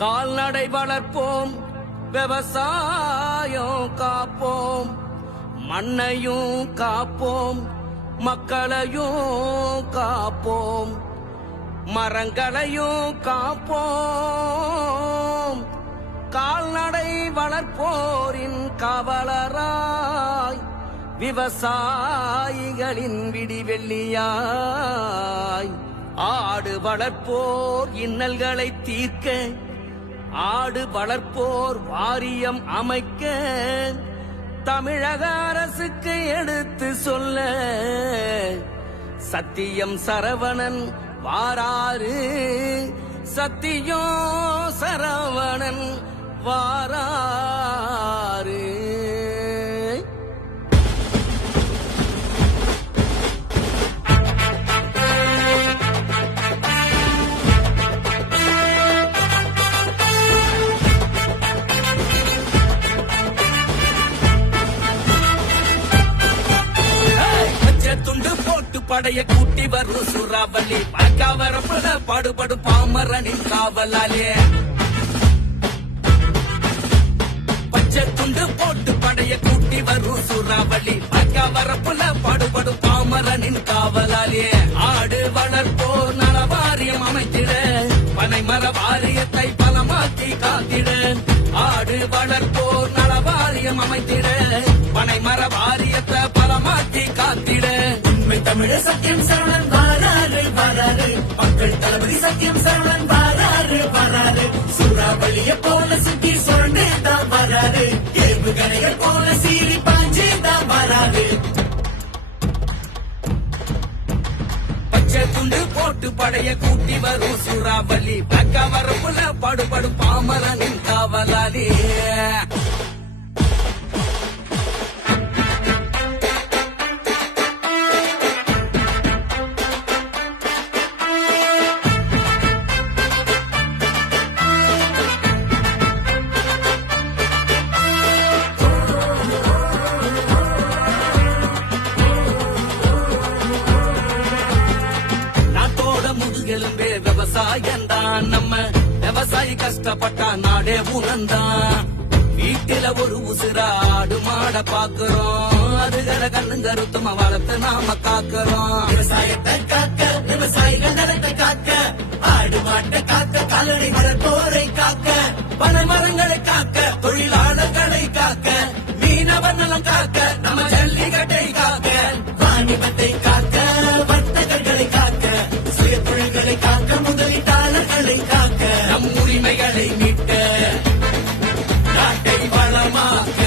கால்நடை வளர்ப்போம், விவசாயம் காப்போம், மண்ணையும் காப்போம், மக்களையும் காப்போம், மரங்களையும் காப்போம். கால்நடை வளர்ப்போரின் காவலராய், விவசாயிகளின் விடிவெள்ளியாய், ஆடு வளர்ப்போர் இன்னல்களை தீர்க்க, ஆடு வளர்ப்போர் வாரியம் அமைக்க, தமிழக அரசுக்கு எடுத்து சொல்ல சத்தியம் சரவணன் வாராரு, சத்தியம் சரவணன் வாராரு. துண்டு போட்டு படைய கூட்டி வரும் சூறாவளி, வரப்பட பாடுபடும் பாமரனின் காவலாலே. பச்சை துண்டு போட்டு படைய கூட்டி வரும் சூறாவளி, வரப்புல பாடுபடும் பாமரனின் காவலாலே. ஆடு வளர்ப்போர் நல வாரியம் அமைத்திட, பனை மர வாரியத்தை பலமாக்கி காத்திட. ஆடு வளர்ப்போர் நல வாரியம் அமைத்திட, பனை மர வாரியத்தை பலமாக்கி காத்திட. உண்மை தமிழர் சத்தியம் சரவணன் வாராரு வாராரு, மக்கள் தளபதி சத்தியம் சரவணன் வாராரு வாராரு. சூறாவளிய போல சுத்தி சுரண்டேதான் வராரு, ஏவுகணைகள் போல சீறி பாஞ்சேதான் வராரு. பச்சை துண்டு போட்டு படைய கூட்டி வரும் சூறாவளி, வரப்புல பாடுபடும் பாமரனின் காவலாளி. விவசாயம்தான் நம்ம, விவசாயி கஷ்டப்பட்டா நாடே உணர்ந்தான். வீட்டில ஒரு உசுராடு மாட பாக்குறோம், அதுகளை கண்ணு கருத்துமா வளர்த்து நாம காக்கிறோம். விவசாயத்தை காக்க, விவசாயிகள் நலத்தை காக்க, ஆடு மாட்டை காக்க, கால்நடை வளர்ப்போரை காக்க, பனை மரங்களை காக்க, தொழிலாளர்களை காக்க, மீனவர் நலம் காக்க, நம்ம ஜல்லிக்கட்டை காக்க, வாணிபத்தை காக்க, வர்த்தகர்களை காக்க, சுய தொழில்களை காக்க, முதலீட்டாளர்களை காக்க, நம் உரிமைகளை மீட்க, நாட்டை வளமாக்க.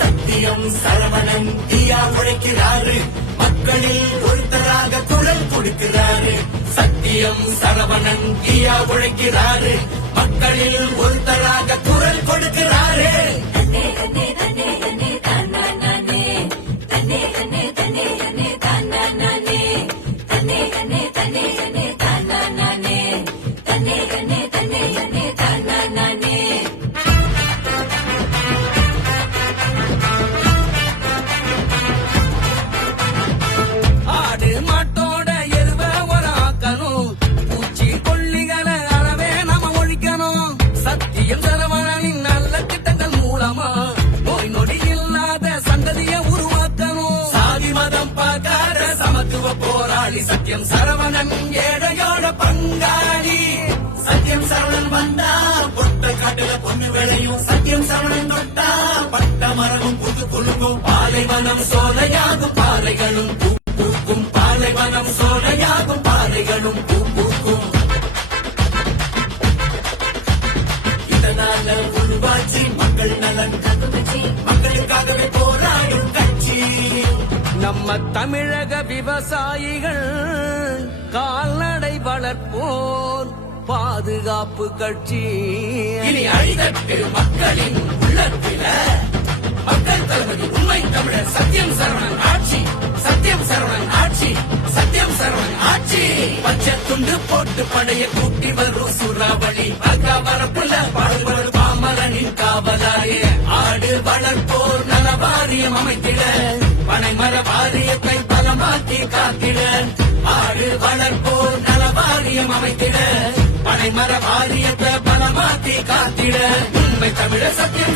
சத்தியம் சரவணன் தீயா உழைக்கிறாரு, மக்களில் ஒருத்தராக குரல் கொடுக்கிறாரு. சத்தியம் சரவணன் தீயா உழைக்கிறாரு, மக்களில் ஒருத்தராக குரல் கொடுக்கிறாரு. ஆடு மாட்டோட எருவ ஒராக்கணும், பூச்சி கொல்லிகளை அளவே நாம ஒழிக்கணும். சத்தியம் சரவணனின் நல்ல திட்டங்கள் மூலமா நோய் நொடி இல்லாத சந்ததிய உருவாக்கணும். சாதி மதம் பார்க்காத சமத்துவ போராளி சத்தியம் சரவணன், ஏழையோட பங்காளி. சத்தியம் சரவணன் வந்தா பொட்ட காட்டுல பொண்ணு விளையும், சத்தியம் சரவணன் தொட்டா பட்ட மரமும் புது குலுங்கும். பாலைவனம் சோலையாகும், பாறைகளும் பூ பூக்கும். பாலைவனம் சோலையாகும், பாறைகளும் பூ பூக்கும். இதனால உருவாச்சு மக்கள் நலன், மக்களுக்காகவே போராடும் கட்சி நம்ம தமிழக விவசாயிகள், கால்நடை வளர்ப்போர் பாதுகாப்பு கட்சி. இனி அழிதட்டு மக்களின் உள்ளத்தில மக்கள் தளபதி உண்மை தமிழர் சத்தியம் சரவணன் ஆட்சி, சத்தியம் சரவணன் ஆட்சி, சத்தியம் சரவணன் ஆட்சி. பச்சை துண்டு போட்டு படைய கூட்டி வரும் சூறாவளி, வரப்புல பாடுபடும் பாமரனின் காவலாயே. ஆடு வளர்ப்போர் நல வாரியம் அமைத்திட, பனை மர வாரியத்தை பலமாக்கி காத்திட. ஆடு வளர்ப்போர் நல வாரியம் அமைத்திட, பனை பாய்மர வாரியத்தை பலமாத்தி காத்திட உண்மை தமிழர் சத்தியம்